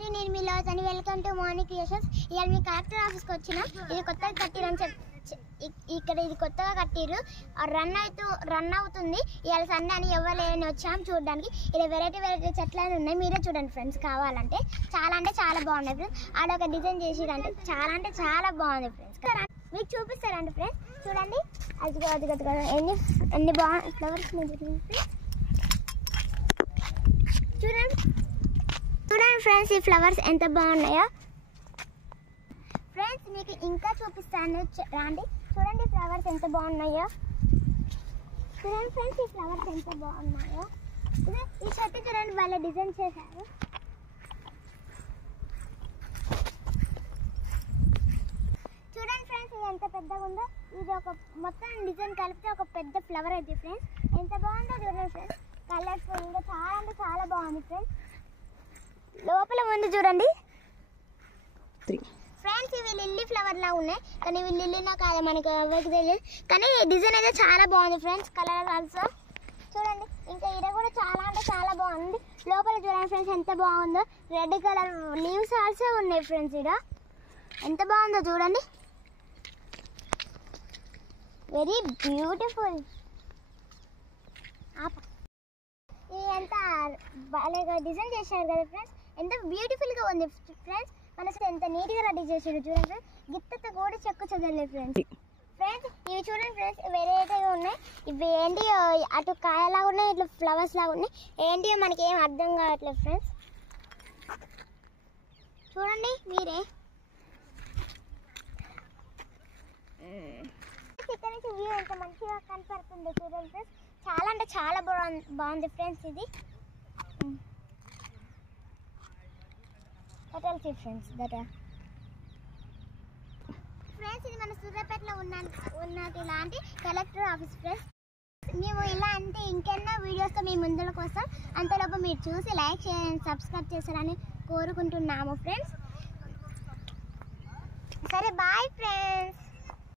everybody, నేను మీ లాజ్ అని welcome to morning creations. ఇవాళ మీ కలెక్టర్ ఆఫీస్కి వచ్చిన. ఇది కొత్తగా కట్టిరని ఇక్కడ ఇది కొత్తగా కట్టిరు, రన్ అవుతుంది. ఇవాళ సండే అని ఎవరు లేని వచ్చాము చూడడానికి. ఇలా వెరైటీ చెట్లు అని ఉన్నాయి, మీరే చూడండి ఫ్రెండ్స్. కావాలంటే చాలా బాగున్నాయి ఫ్రెండ్స్. ఆడ ఒక డిజైన్ చేసిరంటే చాలా బాగుంది ఫ్రెండ్స్. మీకు చూపిస్తారండి ఫ్రెండ్స్, చూడండి. అది ఎన్ని బాగున్నాయి ఫ్లవర్స్ చూడండి ఫ్రెండ్స్. ఈ ఫ్లవర్స్ ఎంత బాగున్నాయో ఫ్రెండ్స్. మీకు ఇంకా చూపిస్తాను రండి. చూడండి ఫ్లవర్స్ ఎంత బాగున్నాయో. చూడండి ఫ్రెండ్స్, ఈ ఫ్లవర్స్ ఎంత బాగున్నాయో. ఈ చెట్టు చూడండి, వాళ్ళ డిజైన్ చేశారు. చూడండి ఫ్రెండ్స్, ఇది ఎంత పెద్దగా ఉందో. ఇది ఒక మొత్తం డిజైన్ కలిపితే ఒక పెద్ద ఫ్లవర్ అయితే ఫ్రెండ్స్. ఎంత బాగుందో చూడండి ఫ్రెండ్స్. కలర్ఫుల్గా చాలా బాగుంది ఫ్రెండ్స్. లోపల ముందు చూడండి ఫ్రెండ్స్. ఇవి లిల్లీ ఫ్లవర్ లా ఉన్నాయి, కానీ ఇవి లిల్లీనా కాదు మనకు ఎవరికి తెలియదు. కానీ డిజైన్ అయితే చాలా బాగుంది ఫ్రెండ్స్. కలర్ ఆల్సో చూడండి. ఇంకా ఇది కూడా చాలా బాగుంది. లోపల చూడండి ఫ్రెండ్స్ ఎంత బాగుందో. రెడ్ కలర్ లీవ్స్ ఆల్సో ఉన్నాయి ఫ్రెండ్స్. ఇక్కడ ఎంత బాగుందో చూడండి. Very beautiful. ఇది ఎంత బాగా డిజైన్ చేశారు కదా ఫ్రెండ్స్. ఎంత బ్యూటిఫుల్గా ఉంది ఫ్రెండ్స్. మనసు ఎంత నీట్గా రెడీ చేసాడు చూడండి ఫ్రెండ్స్. గిత్తతో కూడా చెక్కు చదవలేదు ఫ్రెండ్స్. ఇవి చూడండి ఫ్రెండ్స్, వెరైటీగా ఉన్నాయి. ఇవి ఏంటి, అటు కాయలాగా ఉన్నాయి, ఇట్లా ఫ్లవర్స్ లాగా ఉన్నాయి. ఏంటి మనకి ఏం అర్థం కావట్లేదు ఫ్రెండ్స్. చూడండి మీరే. ఇక్కడ నుంచి వ్యూ ఎంత మంచిగా కనపడుతుందో చూడండి ఫ్రెండ్స్. చాలా బాగుంది ఫ్రెండ్స్. ఇది ఫ్రెండ్స్ ఇది మన సూర్యాపేటలో ఉన్నది ఇలాంటి కలెక్టర్ ఆఫీస్ ఫ్రెండ్స్. మేము ఇలా అంటే ఇంకెన్నో వీడియోస్తో మీ ముందుల కోసం. అంతలోపు మీరు చూసి లైక్ చేయండి, సబ్స్క్రైబ్ చేస్తారని కోరుకుంటున్నాము ఫ్రెండ్స్. సరే బాయ్ ఫ్రెండ్స్.